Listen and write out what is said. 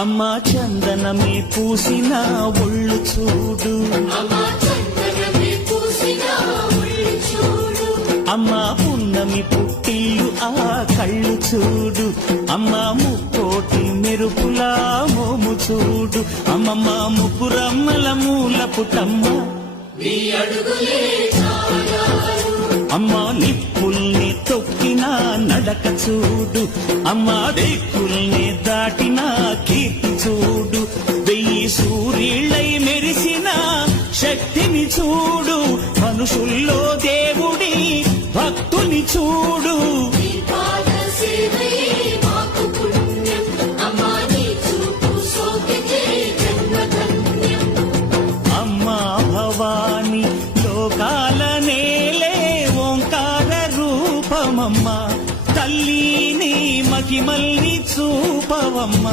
అమ్మా చందనమే పూసిన ఒళ్ళు చూడు, అమ్మా పున్నమి పుట్టిల్లు ఆ కళ్ళు చూడు, అమ్మా ముక్కోటి మెరుపులా మోము చూడు, అమ్మమ్మ ముగ్గురమ్మల మూల పుటమ్మ అమ్మా నిప్పుల్ని తొక్కిన నడక చూడు, అమ్మా దిక్కుల్ని దాటిన కీర్తి చూడు, 1000 సూర్యుళ్ళై మెరిసిన శక్తిని చూడు, మనుషుల్లో దేవుడి భక్తుని చూడు. అమ్మా భవాని లోకాల నేలే ఓంకార రూపమమ్మ, తల్లిని మహిమల్ని చూపవమ్మ.